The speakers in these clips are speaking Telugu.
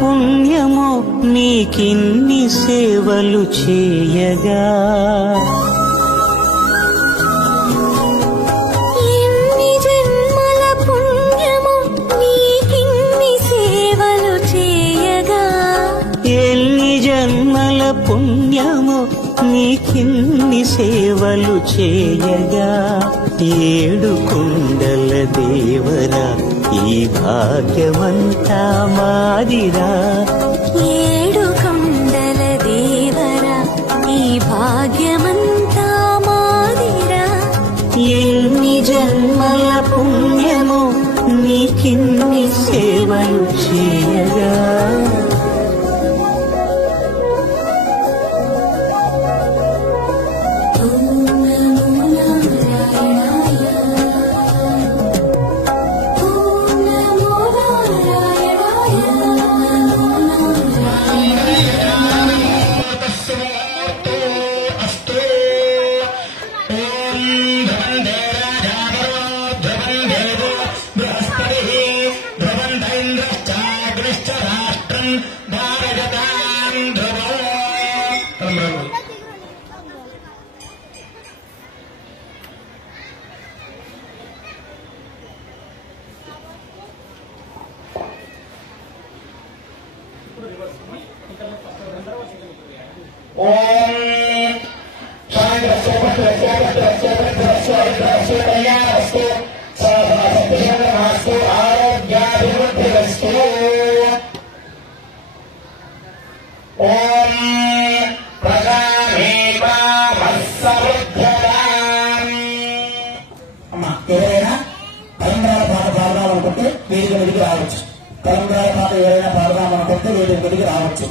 పుణ్యమో నీకిన్ని సేవలు చేయగా, ఎన్ని జన్మల పుణ్యమో నీకిన్ని సేవలు చేయగా, ఎన్ని జన్మల పుణ్యమో నీకిన్ని సేవలు చేయగా, ఏడు కుండల దేవరా ఈ భాగ్యమంతా మాదిరా, ఏడు కొండల దేవరా ఈ భాగ్యమంతా మాదిరా, ఎన్ని జన్మల పుణ్యమో నీకిన్ని సేవలు చేయగా. ఎవరైనా పరంపర పాట పాడదామనుకుంటే వేదిక మీదకి రావచ్చు. పరంపర పాట ఎవరైనా పాడదామనుకుంటే వేదిక మీదకి రావచ్చు.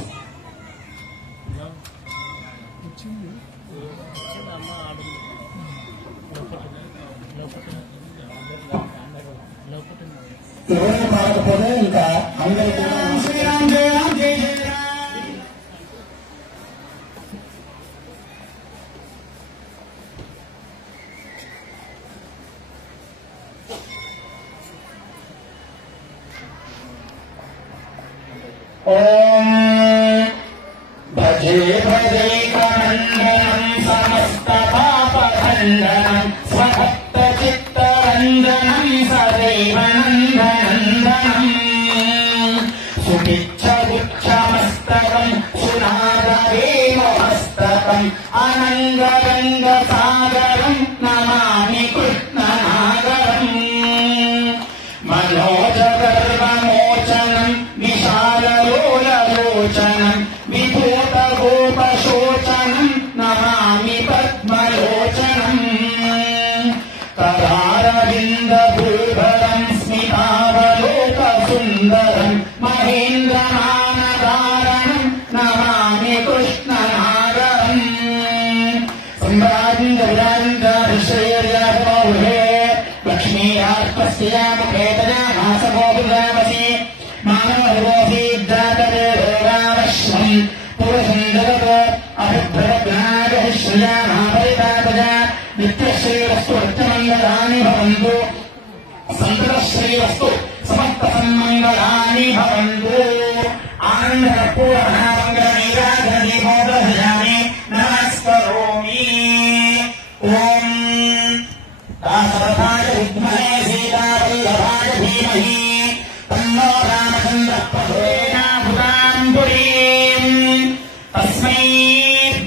ఎవరైనా పాడకపోతే ఇంకా అందరికీ భజే భజైకనందనం సమస్త పాపఖండనం స్వభక్త చిత్తరంజనం సదైవ నందనందనం సుభిక్షగుచ్చమస్తకం సునాదవేమస్తకం అనంగరంగ సాగరం నమామి కృష్ణనాగరం మనోజగర్వమోచనం విశాలలోలలోచనం విభూతగోపశోచనం నమామి పద్మలోచనం తదారవిందభూభరం స్మితావలోకసుందరం మహేంద్రమానదారణం నమామి కృష్ణనాగరం సంభ్రాంజవిరాంజశ్రేర్యామౌహే లక్ష్మీయాస్తస్యాముఖేతజామాసగోపురామసి మానవహిరోహీద్రాతవేరోగామశ్వం పురుషం జగతో అభిభ్రవజ్ఞాగహిశ్రయామాపరితాపజ నిత్యశ్రీవస్తు నిత్యమంగళాని భవంతు సంతతశ్రీవస్తు సమస్త సన్మంగళాని భవంతు ఆనందకర్పూరమహామంగళనీరాజనదీపోదర్శయామి నమస్కరోమి. ఓం దాసరథాయ విద్మహే సీతావల్లభాయ ధీమహి తన్నో రామచంద్రః ప్రచోదయాత్‌భుతాం పురీం. తస్మై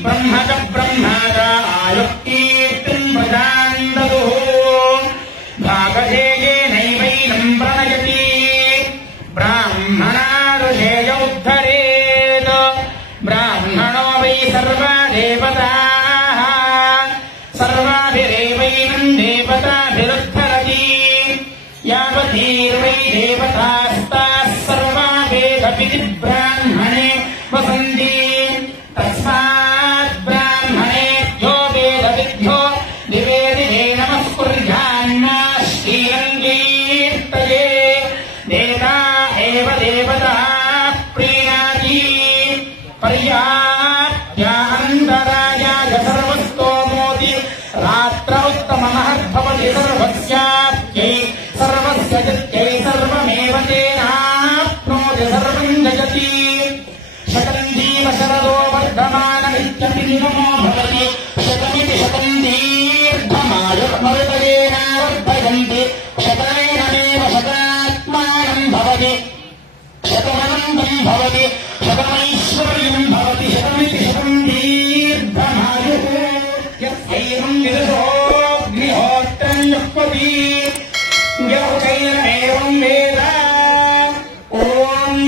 బ్రహ్మక బ్రహ్మక ఆయుఃకీర్తిం ప్రజాం దదుః భాగధేయేనైవైనం ప్రణయతి బ్రాహ్మణారుషేయ ఉద్ధరేత్ బ్రాహ్మణో వై సర్వా దేవతాః సర్వాభిరేవైనం దేవతాభిరుద్ధరతి యావతీర్వై దేవతాస్తాః సర్వా వేదవిధి బ్రాహ్మణే వసంతి తస్మాత్ బ్రాహ్మణేభ్యో వేదవిద్భ్యో నివేదితే నమస్కుర్యాన్నాశ్రీరంగీర్తయే దేవతా ఏవ దేవతా ప్రీణాతి పర్యాప్త్యానందరాయాయ సర్వస్తోమోతి రాత్రౌత్తమమహద్భవతి సర్వస్యాప్త్యై సర్వస్య జత్యై సర్వమేవ తేనాప్నోతి సర్వం జగతి यःपति यौचैनमेवं वेद ॐ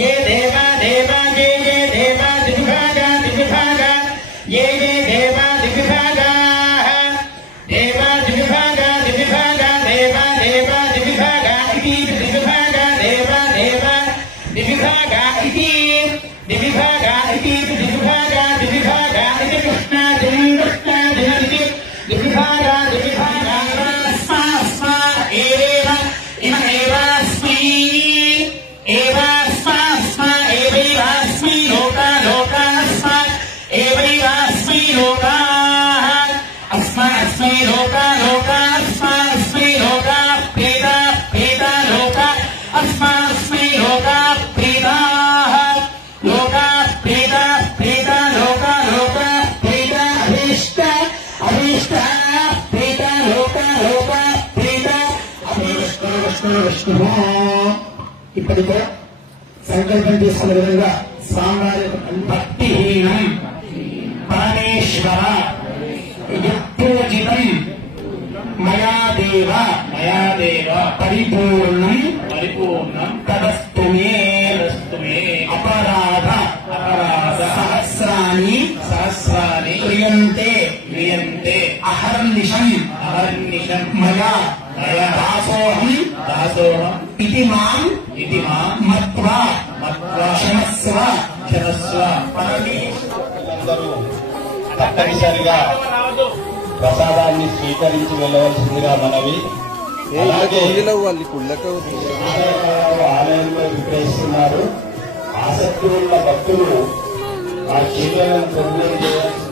ये देवा देवा ये देवा दिग्भागा दिग्भागा ये देवा दिग्भागा देवा दिग्भागा दिग्भागा देवा देवा दिग्भागा इति दिग्भागा देवा देवा दिग्भागा इति दिग्भागा इति दिग्भागा दिग्भागा इति कृष्णा दिग्भागा दिग्भागा दिग्भागा स्मा एवेव इममेवास्मि एवास्मा एवैवास्मि लोका लोकास्मा एवैवास्मि लोकाः अस्मै लोका लोकास्मै लोका प्रेता प्रेता लोका अस्मै लोका प्रेताः लोका प्रेता प्रेता लोका लोका प्रेता अभीष्ट अभीष्टा प्रेता लोका लोका प्रेता अभीष्ट विष्णु ఇప్పటికే సంకల్పం చేసుకున్న విధంగా స్వామివారి భక్తిహీనం పరమేశ్వర యత్పూజితం మయా దేవ పరిపూర్ణం తదస్తు మే అపరాధ సహస్రాని క్రియంతే అహర్నిశం మయా దాసోహం ఇది మాం మత్వా క్షమస్వ అందరూ తప్పనిసరిగా ప్రసాదాన్ని స్వీకరించి వెళ్ళవలసిందిగా మనవి. అలాగే ఆలయంలో విక్రయిస్తున్నారు. ఆసక్తి ఉన్న భక్తులు ఆ చీలను కొనుగోలు చేయాల్సి